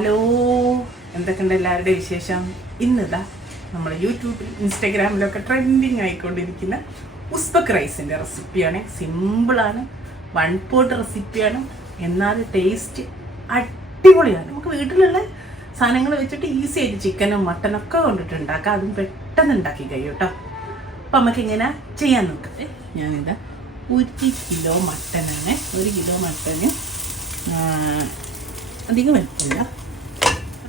Hello, എന്തൊക്കെയുണ്ട് എല്ലാവരുടെ വിശേഷം? ഇന്നിതാ നമ്മൾ യൂട്യൂബിൽ ഇൻസ്റ്റാഗ്രാമിലൊക്കെ ട്രെൻഡിങ് ആയിക്കൊണ്ടിരിക്കുന്ന ഉസ്ബക്ക് റൈസിൻ്റെ റെസിപ്പിയാണ്. സിമ്പിളാണ്, 1 പോട്ട് റെസിപ്പിയാണ്, എന്നാൽ ടേസ്റ്റ് അടിപൊളിയാണ്. നമുക്ക് വീട്ടിലുള്ള സാധനങ്ങൾ വെച്ചിട്ട് ഈസി ആയിട്ട് ചിക്കനും മട്ടനൊക്കെ കൊണ്ടിട്ട് ഉണ്ടാക്കാം. അതും പെട്ടെന്ന് ഉണ്ടാക്കി കഴിയും കേട്ടോ. അപ്പം നമുക്ക് ഇങ്ങനെ ചെയ്യാൻ നോക്കട്ടെ. ഞാനിതാ 1 കിലോ മട്ടനാണ്. 1 കിലോ മട്ടന് അധികം വലുപ്പമില്ല.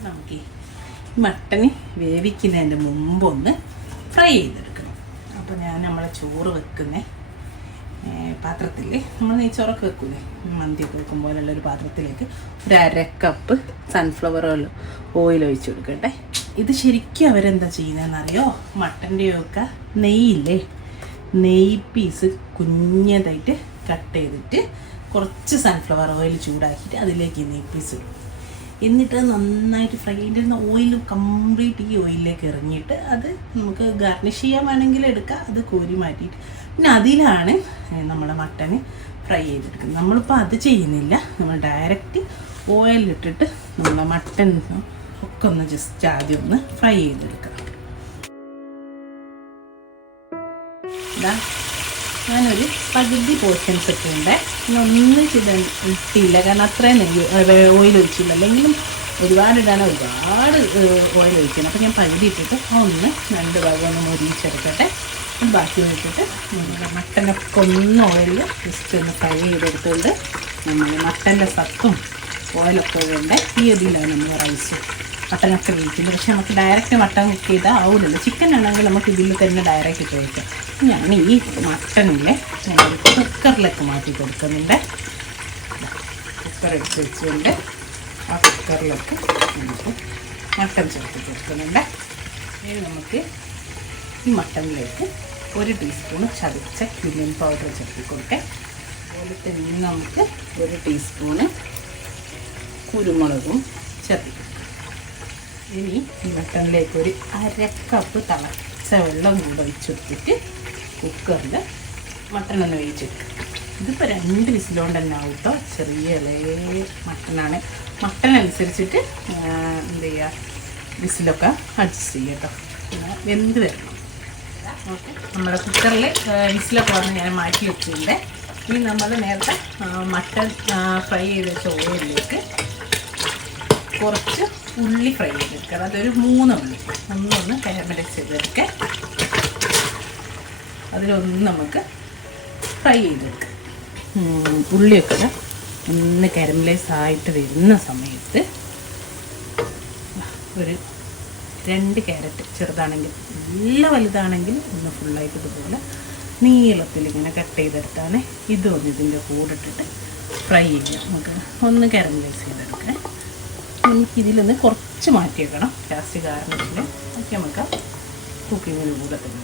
നമുക്ക് ഈ മട്ടന് വേവിക്കുന്നതിൻ്റെ മുമ്പൊന്ന് ഫ്രൈ ചെയ്തെടുക്കണം. അപ്പോൾ ഞാൻ നമ്മളെ ചോറ് വെക്കുന്ന പാത്രത്തിൽ, നമ്മൾ നെയ്ച്ചോറൊക്കെ വെക്കൂലേ, മന്തിയൊക്കെ വെക്കും പോലുള്ളൊരു പാത്രത്തിലേക്ക് 1/2 കപ്പ് സൺഫ്ലവർ ഓയിൽ ഒഴിച്ച് കൊടുക്കട്ടെ. ഇത് ശരിക്കും അവരെന്താ ചെയ്യുന്നതെന്നറിയോ? മട്ടൻ്റെയൊക്കെ നെയ്യില്ലേ, നെയ്യ് പീസ് കുഞ്ഞതായിട്ട് കട്ട് ചെയ്തിട്ട് കുറച്ച് സൺഫ്ലവർ ഓയിൽ ചൂടാക്കിയിട്ട് അതിലേക്ക് നെയ്യ് പീസ് ഇടും. എന്നിട്ട് നന്നായിട്ട് ഫ്രൈ ചെയ്തിരുന്ന ഓയിൽ കംപ്ലീറ്റ് ഈ ഓയിലിലേക്ക് ഇറങ്ങിയിട്ട് അത് നമുക്ക് ഗാർണിഷ് ചെയ്യാൻ വേണമെങ്കിൽ എടുക്കാം. അത് കോരി മാറ്റിയിട്ട് പിന്നെ അതിലാണ് നമ്മുടെ മട്ടന് ഫ്രൈ ചെയ്തെടുക്കുന്നത്. നമ്മളിപ്പോൾ അത് ചെയ്യുന്നില്ല, നമ്മൾ ഡയറക്റ്റ് ഓയിലിട്ടിട്ട് നമ്മളെ മട്ടൻ ഒക്കെ ഒന്ന് ജസ്റ്റ് ആദ്യം ഒന്ന് ഫ്രൈ ചെയ്തെടുക്കാം. ഇതാ ഞാനൊരു പകുതി പോർഷൻസ് ഒക്കെ ഉണ്ട്. ഒന്നിച്ച് ഇട്ടില്ല, കാരണം അത്രയും ഓയിൽ ഒഴിച്ചില്ല. അല്ലെങ്കിലും ഒരുപാട് ഇടാൻ ഒരുപാട് ഓയിൽ ഒഴിക്കണം. അപ്പോൾ ഞാൻ പകുതി ഇട്ടിട്ട് 2 ഭാഗം ഒന്ന് മുരിച്ചെടുക്കട്ടെ. ബാക്കി വെച്ചിട്ട് മട്ടനൊക്കെ ഒന്ന് ഓയിൽ ജസ്റ്റ് ഒന്ന് ഫ്രൈ ചെയ്തെടുത്തുകൊണ്ട് നമ്മൾ മട്ടൻ്റെ സത്തും ഓയിലൊക്കെ ഉണ്ട്. ഈ ഇതിലാണ് നമ്മൾ റൈസ് മട്ടനൊക്കെ വേവിക്കുന്നത്. പക്ഷെ നമുക്ക് ഡയറക്റ്റ് മട്ടൻ കുക്ക് ചെയ്താൽ ആവില്ലല്ലോ. ചിക്കൻ ആണെങ്കിൽ നമുക്ക് ഇതിൽ തന്നെ ഡയറക്റ്റ് ഇട്ട് വയ്ക്കാം. ഞാൻ ഈ മട്ടനിലെ കുക്കറിലേക്ക് മാറ്റി കൊടുക്കുന്നുണ്ട്. കുക്കർ എടുത്ത് വെച്ചുകൊണ്ട് ആ കുക്കറിലേക്ക് നമുക്ക് മട്ടൻ ചേർത്ത് കൊടുക്കുന്നുണ്ട്. ഇനി നമുക്ക് ഈ മട്ടനിലേക്ക് 1 ടീസ്പൂൺ ചതച്ച ക്യുമിൻ പൗഡർ ചേർത്ത് കൊടുക്കാം. അതുപോലെ തന്നെ നമുക്ക് 1 ടീസ്പൂണ് കുരുമുളകും ചേർത്ത് കൊടുക്കാം. ഇനി ഈ മട്ടനിലേക്ക് 1/2 കപ്പ് തിളച്ച വെള്ളം കൂടെ ഒഴിച്ചെടുത്തിട്ട് കുക്കറിൽ മട്ടനൊന്ന് വേവിച്ചെടുക്കുക. ഇതിപ്പോൾ 2 വിസിലുകൊണ്ട് തന്നെ ആവും കേട്ടോ. ചെറിയ ഇളയ മട്ടനാണ്. മട്ടൻ അനുസരിച്ചിട്ട് എന്ത് ചെയ്യുക, വിസിലൊക്കെ അഡ്ജസ്റ്റ് ചെയ്യുക കേട്ടോ. പിന്നെ വെന്ത് വരണം. ഓക്കെ, നമ്മുടെ കുക്കറിൽ വിസിലൊക്കെ വന്ന് ഞാൻ മാറ്റി വെച്ചിട്ടുണ്ട്. ഇനി നമ്മൾ നേരത്തെ മട്ടൻ ഫ്രൈ ചെയ്ത് വെച്ച ഓയിലിലേക്ക് കുറച്ച് ഉള്ളി ഫ്രൈ ചെയ്തെടുക്കുക. അതൊരു 3 ഉള്ളി ഒന്ന് കാരമലൈസ് ചെയ്തെടുക്കുക. അതിലൊന്ന് നമുക്ക് ഫ്രൈ ചെയ്തെടുക്കുക. ഉള്ളിയൊക്കെ ഒന്ന് കാരമലൈസ് ആയിട്ട് വരുന്ന സമയത്ത് 2 ക്യാരറ്റ് ചെറുതാണെങ്കിൽ, നല്ല വലുതാണെങ്കിൽ ഒന്ന് ഫുള്ളായിട്ട് ഇതുപോലെ നീളത്തിൽ ഇങ്ങനെ കട്ട് ചെയ്തെടുത്താണ്. ഇതൊന്ന് ഇതിൻ്റെ കൂടെ ഇട്ടിട്ട് ഫ്രൈ ചെയ്യാം. നമുക്ക് ഒന്ന് കാരമലൈസ് ചെയ്തെടുക്കാം. നമുക്കിതിലൊന്ന് കുറച്ച് മാറ്റി വെക്കണം ലാസ്റ്റ് ഗാർണിഷിൽ. ഒക്കെ നമുക്ക് കുക്കിങ്ങിന് കൂടെ തന്നെ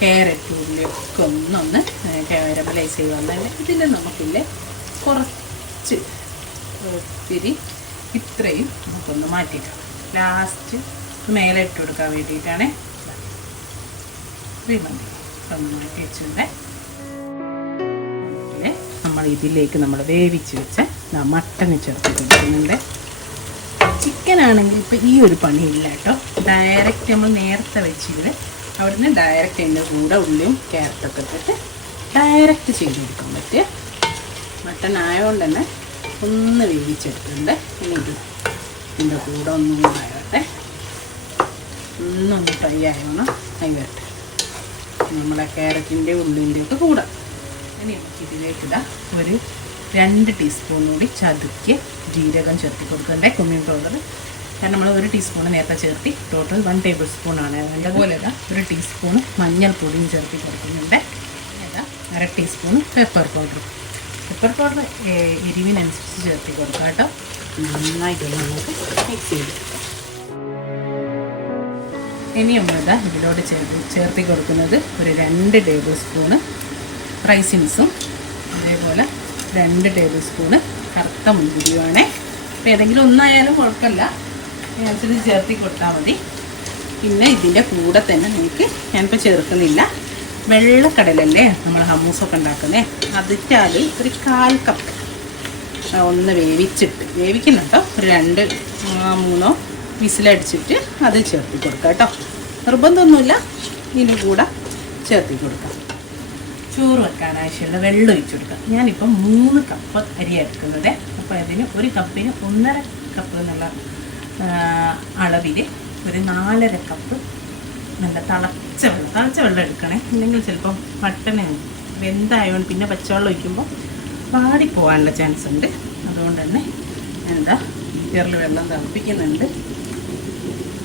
ക്യാരറ്റ് ഉള്ളിയൊക്കെ ഒന്നൊന്ന് കാരമലൈസ് ചെയ്ത് വന്നാൽ ഇതിൽ നമുക്കില്ലേ കുറച്ച് ഒത്തിരി ഇത്രയും നമുക്കൊന്ന് മാറ്റിയിട്ടാണ് ലാസ്റ്റ് മേലെ ഇട്ട് കൊടുക്കാൻ വേണ്ടിയിട്ടാണ്. ഇത്രയും മതി ഒന്ന് മാറ്റി വെച്ചിട്ടുണ്ട്. നമ്മൾ ഇതിലേക്ക് നമ്മൾ വേവിച്ച് വെച്ച മട്ടന് ചേർത്ത് കൊടുക്കുന്നുണ്ട്. ചിക്കൻ ആണെങ്കിൽ ഇപ്പോൾ ഈ ഒരു പണിയില്ല കേട്ടോ. ഡയറക്റ്റ് നമ്മൾ നേരത്തെ വെച്ചിട്ട് അവിടുന്ന് ഡയറക്റ്റ് അതിൻ്റെ കൂടെ ഉള്ളിയും ക്യാരറ്റൊക്കെ ഇട്ടിട്ട് ഡയറക്റ്റ് ചെയ്ത് കൊടുക്കാൻ പറ്റുക. മട്ടൻ ആയതുകൊണ്ട് തന്നെ ഒന്ന് വേവിച്ചെടുത്തിട്ടുണ്ട്. ഇനി ഇതിൻ്റെ കൂടെ ഒന്നും കൂടെ ആകട്ടെ, ഒന്നൊന്ന് ഫ്രൈ ആയണം ആയി വരട്ടെ നമ്മളെ ക്യാരറ്റിൻ്റെ ഉള്ളിൻ്റെ ഒക്കെ കൂടെ. ഇനി നമുക്ക് ഇതിലേക്കിടാം 2 ടീസ്പൂൺ കൂടി ചതുക്കിയ ജീരകം ചേർത്ത് കൊടുക്കണ്ടേ, കുമ്മിൻ പൗഡർ. കാരണം നമ്മൾ 1 ടീസ്പൂൺ നേരത്തെ ചേർത്തി ടോട്ടൽ 1 ടേബിൾ സ്പൂണാണ്. അതുപോലെ 1 ടീസ്പൂൺ മഞ്ഞൾപ്പൊടിയും ചേർത്ത് കൊടുക്കുന്നുണ്ട്. 1/2 teaspoon pepper powder. Pepper powder എരിവിനനുസരിച്ച് ചേർത്ത് കൊടുക്കാം കേട്ടോ. നന്നായിട്ട് നമുക്ക് മിക്സ് ചെയ്ത് ഇനി നമ്മളിതാ ഇതിലോട്ട് ചേർത്തി കൊടുക്കുന്നത് 2 ടേബിൾ സ്പൂണ് റൈസിൻസും അതേപോലെ 2 ടേബിൾ സ്പൂണ് കറുത്ത മുന്തിരിയുമാണ്. അപ്പോൾ ഏതെങ്കിലും ഒന്നായാലും കുഴപ്പമില്ല, അതിനനുസരിച്ച് ചേർത്തി കൊടുത്താൽ മതി. പിന്നെ ഇതിൻ്റെ കൂടെ തന്നെ നമുക്ക് ഞാനിപ്പോൾ ചേർക്കുന്നില്ല, വെള്ളക്കടലല്ലേ നമ്മൾ ഹമ്മൂസൊക്കെ ഉണ്ടാക്കുന്നത്, അതിൻ്റെ 1/4 കപ്പ് ഒന്ന് വേവിച്ചിട്ട് വേവിക്കുന്നുണ്ടോ 2 3 വിസിലടിച്ചിട്ട് അത് ചേർത്തി കൊടുക്കാം കേട്ടോ. നിർബന്ധമൊന്നുമില്ല, ഇതിന് കൂടെ ചേർത്തി കൊടുക്കാം. ചോറ് വെക്കാൻ ആവശ്യമുള്ള വെള്ളം ഒഴിച്ചു കൊടുക്കാം. ഞാനിപ്പം 3 കപ്പ് അരി എടുക്കുന്നത്. അപ്പോൾ അതിന് 1 കപ്പിന് 1.5 കപ്പ് എന്നുള്ള അളവിൽ ഒരു 4.5 കപ്പ് നല്ല തിളച്ച വെള്ളം എടുക്കണേ. ഇല്ലെങ്കിൽ ചിലപ്പം മട്ടന് വെന്തായതുകൊണ്ട് പിന്നെ പച്ചവെള്ളം ഒഴിക്കുമ്പോൾ പാടിപ്പോകാനുള്ള ചാൻസ് ഉണ്ട്. അതുകൊണ്ട് തന്നെ എന്താ ഹീറ്ററിൽ വെള്ളം തിളപ്പിക്കുന്നുണ്ട്.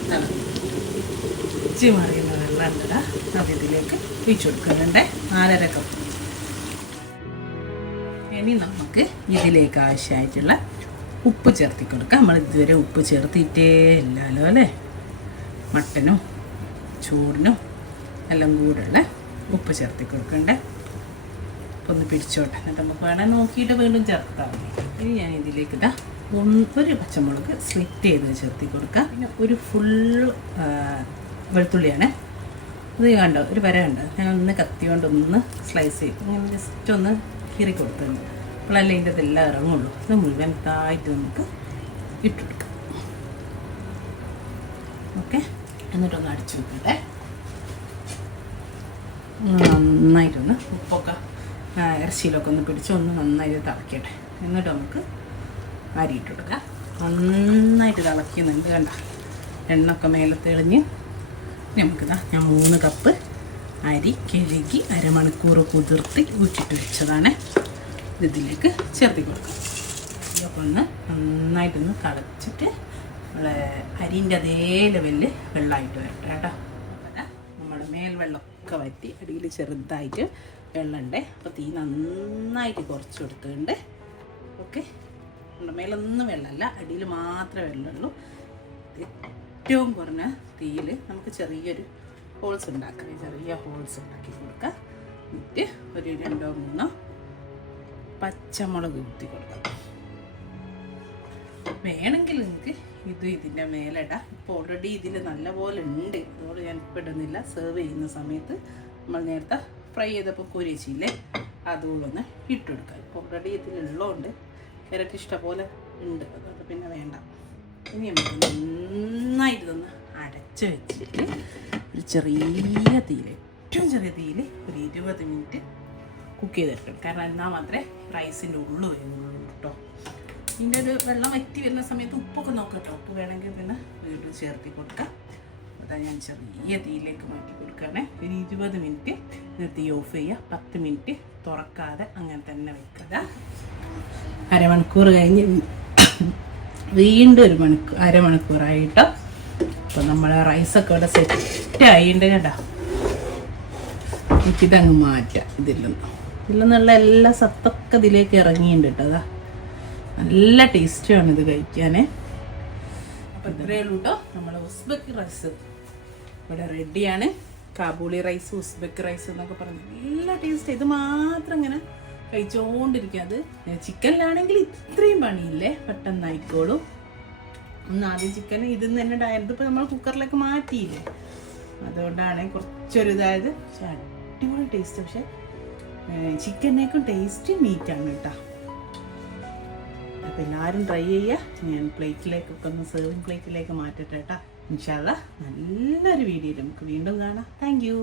തിളച്ച് മറിയുന്ന വെള്ളം ഉണ്ടതാ, അത് ഇതിലേക്ക് ഒഴിച്ചു കൊടുക്കുന്നുണ്ട്. 4.5 കപ്പ്. ഇനി നമുക്ക് ഇതിലേക്ക് ആവശ്യമായിട്ടുള്ള ഉപ്പ് ചേർത്തി കൊടുക്കാം. നമ്മൾ ഇതുവരെ ഉപ്പ് ചേർത്തിട്ടേ ഇല്ലല്ലോ അല്ലേ. മട്ടനും ചോറിനും എല്ലാം കൂടെയുള്ള ഉപ്പ് ചേർത്തി കൊടുക്കണ്ടേ. അപ്പോൾ ഒന്ന് പിടിച്ചോട്ടെ, എന്നിട്ട് നമുക്ക് വേണേൽ നോക്കിയിട്ട് വീണ്ടും ചേർത്താൽ മതി. ഇനി ഞാൻ ഇതിലേക്ക് ഒരു പച്ചമുളക് സ്ലിറ്റ് ചെയ്ത് ചേർത്തി കൊടുക്കുക. പിന്നെ ഒരു ഫുൾ വെളുത്തുള്ളിയാണ്. ഇത് കണ്ടോ, ഒരു വര കണ്ടോ, ഞാൻ ഒന്ന് കത്തി കൊണ്ടൊന്ന് സ്ലൈസ് ചെയ്ത് ഇങ്ങനെ ജസ്റ്റ് ഒന്ന് കീറി കൊടുത്തിട്ടുണ്ട്. അപ്പോഴല്ലേ ഇതിൻ്റെ ഇതെല്ലാം ഇറങ്ങുള്ളൂ. ഇത് മുഴുവനായിട്ട് നമുക്ക് ഇട്ടുകൊടുക്കാം. ഓക്കെ, എന്നിട്ടൊന്ന് അടിച്ചു വെക്കട്ടെ. നന്നായിട്ടൊന്ന് ഉപ്പൊക്കെ ഇറച്ചിയിലൊക്കെ ഒന്ന് പിടിച്ച് ഒന്ന് നന്നായിട്ട് തിളക്കട്ടെ. എന്നിട്ട് നമുക്ക് അരി ഇട്ട് കൊടുക്കാം. നന്നായിട്ട് തിളക്കുന്നുണ്ട് കണ്ട, എണ്ണൊക്കെ മേലെ തെളിഞ്ഞ്. നമുക്കിതാ ഞാൻ 3 കപ്പ് അരി കഴുകി അരമണിക്കൂർ കുതിർത്തി ഊറ്റിട്ട് വെച്ചതാണ്. ഇതിലേക്ക് ചേർത്തി കൊടുക്കാം. ഇതൊക്കെ ഒന്ന് നന്നായിട്ടൊന്ന് തിളച്ചിട്ട് നമ്മളെ അരിൻ്റെ അതേ ലെവലിൽ വെള്ളമായിട്ട് വരട്ടെ കേട്ടോ. നമ്മുടെ മേൽവെള്ളമൊക്കെ വറ്റി അടിയിൽ ചെറുതായിട്ട് വെള്ളമുണ്ട്. അപ്പോൾ തീ നന്നായിട്ട് കുറച്ച് കൊടുത്തിട്ടുണ്ട്. ഓക്കെ, നമ്മുടെ മേലൊന്നും വെള്ളമല്ല, അടിയിൽ മാത്രമേ വെള്ളമുള്ളൂ. ഏറ്റവും കുറഞ്ഞ തീയിൽ നമുക്ക് ചെറിയൊരു ഹോൾസ് ഉണ്ടാക്കാം. ചെറിയ ഹോൾസ് ഉണ്ടാക്കി കൊടുക്കാം. എന്നിട്ട് ഒരു 2-3 പച്ചമുളക് കുത്തി കൊടുക്കാം. വേണമെങ്കിൽ നിങ്ങൾക്ക് ഇതിൻ്റെ മേലിടാം. ഇപ്പോൾ ഓൾറെഡി ഇതിൽ നല്ലപോലെ ഉണ്ട്, അതുകൊണ്ട് ഞാൻ ഇപ്പോൾ ഇടുന്നില്ല. സെർവ് ചെയ്യുന്ന സമയത്ത് നമ്മൾ നേരത്തെ ഫ്രൈ ചെയ്തപ്പോൾ കുരിച്ചില്ലേ, അതുകൂടെ ഒന്ന് ഇട്ടുകൊടുക്കാം. ഇപ്പോൾ ഓൾറെഡി ഇതിലുള്ളതുകൊണ്ട് ക്യാരറ്റ് ഇഷ്ടംപോലെ ഉണ്ട്, അതുകൊണ്ട് പിന്നെ വേണ്ട. ഇനി നമുക്ക് നന്നായിട്ട് ഇതൊന്ന് അടച്ച് വെച്ചിട്ട് ഒരു ചെറിയ തീയിൽ, ഏറ്റവും ചെറിയ തീയിൽ ഒരു 20 മിനിറ്റ് കുക്ക് ചെയ്തെടുക്കണം. കാരണം എന്നാൽ മാത്രമേ റൈസിൻ്റെ ഉള്ളു വരുന്നുള്ളൂ കേട്ടോ. ഇതിൻ്റെ ഒരു വെള്ളം വറ്റി വരുന്ന സമയത്ത് ഉപ്പൊക്കെ നോക്കാം കേട്ടോ. ഉപ്പ് വേണമെങ്കിൽ പിന്നെ വീണ്ടും ചേർത്തി കൊടുക്കാം. അതാ ഞാൻ ചെറിയ തീയിലേക്ക് മാറ്റി കൊടുക്കുകയാണേ. ഒരു 20 മിനിറ്റ് തീ ഓഫ് ചെയ്യുക. 10 മിനിറ്റ് തുറക്കാതെ അങ്ങനെ തന്നെ വെക്കുക. അരമണിക്കൂർ കഴിഞ്ഞ് വീണ്ടും അരമണിക്കൂറായിട്ടോ. അപ്പോൾ നമ്മളെ റൈസൊക്കെ ഇവിടെ സെറ്റായിട്ടുണ്ട് കേട്ടോ. എനിക്കിതങ്ങ് മാറ്റാം. ഇതിലെന്നുള്ള എല്ലാ സത്തൊക്കെ ഇതിലേക്ക് ഇറങ്ങിയിട്ടുണ്ട് കേട്ടോ. അതാ നല്ല ടേസ്റ്റുമാണ് ഇത് കഴിക്കാൻ. അപ്പോൾ ഇത്രയേ ഉള്ളൂ കേട്ടോ. നമ്മൾ ഉസ്ബെക്ക് റൈസ് ഇവിടെ റെഡിയാണ്. കാബൂളി റൈസ്, ഉസ്ബെക്ക് റൈസ് എന്നൊക്കെ പറഞ്ഞ് നല്ല ടേസ്റ്റ്. ഇത് മാത്രം ഇങ്ങനെ കഴിച്ചുകൊണ്ടിരിക്കുക. അത് ചിക്കനിലാണെങ്കിൽ ഇത്രയും പണിയില്ലേ, പെട്ടെന്നായിക്കോളും. ഒന്ന് ആദ്യം ചിക്കൻ ഇതിൽ നിന്ന് തന്നെ ഉണ്ടായത്. ഇപ്പോൾ നമ്മൾ കുക്കറിലേക്ക് മാറ്റിയില്ലേ, അതുകൊണ്ടാണ് കുറച്ചൊരു ഇതായത്. പക്ഷെ അടിപൊളി ടേസ്റ്റ്. പക്ഷെ ചിക്കനേക്കും ടേസ്റ്റ് മീറ്റാണ് കേട്ടോ. അപ്പോൾ എല്ലാവരും ട്രൈ ചെയ്യുക. ഞാൻ പ്ലേറ്റിലേക്കൊക്കെ ഒന്ന് സെർവിങ് പ്ലേറ്റിലേക്ക് മാറ്റട്ടെ കേട്ടോ. ഇൻഷാ അല്ലാഹ് നല്ലൊരു വീഡിയോയിൽ നമുക്ക് വീണ്ടും കാണാം. Thank you.